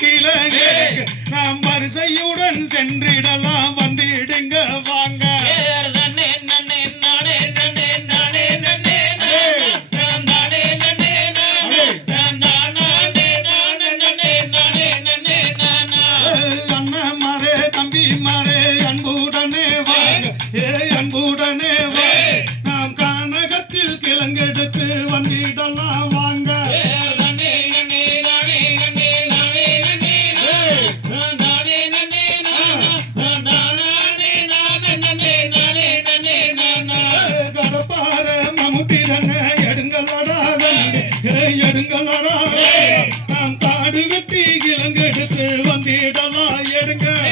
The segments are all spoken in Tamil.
கிழங்கு. நாம் வரிசையுடன் சென்றிடலாம். வந்திடுங்க வாங்க. அன்புடனே நாம் கானகத்தில் கிழங்கெடுத்து வந்திடலாம். வாங்க. வந்திடலாம்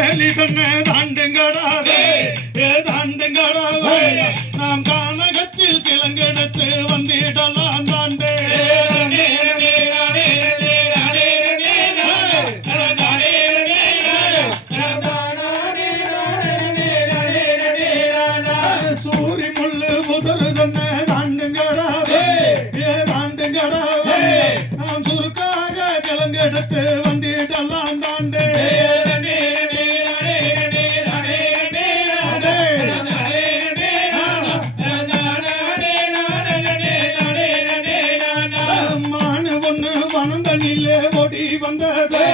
எடுங்க தாண்டுங்கடாதே நாம் கானகத்தில் கிழங்கெடுத்து வந்திடலாம். முதல் தன்னை தாண்டுங்கடாவே தாண்டுங்கடாவே நாம் சுருக்காக கிழங்கெடுத்து வந்திடலாம் தாண்டே மானு ஒண்ணு வனந்தனிலே ஓடி வந்ததே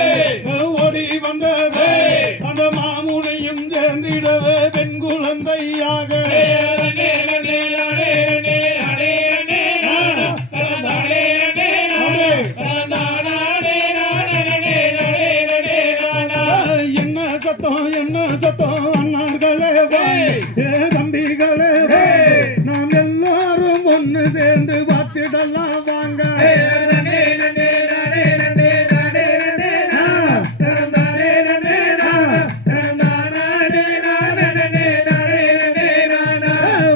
ஏ தம்பிகளே நாம் எல்லாரும் ஒண்ணு சேர்ந்து பார்த்துடலாம் வாங்க.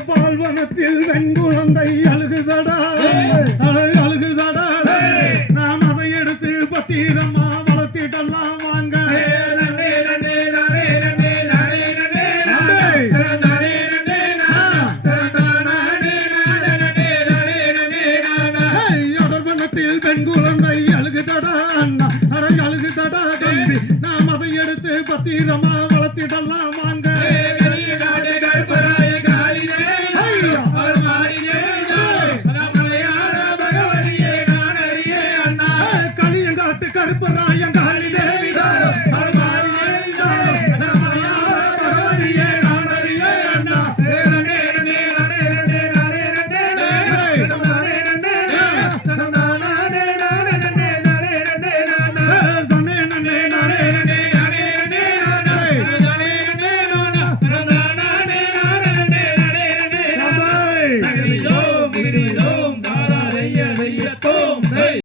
பால்வனத்தில் வெண்குழந்தை அழுகுதடா அழகு அழுகுதடா. நாம் அதை எடுத்து பத்திரம் கற்ப தீரமா வளர்த்திடலாம் வாங்க. கலியங்காட்டு கருப்பரா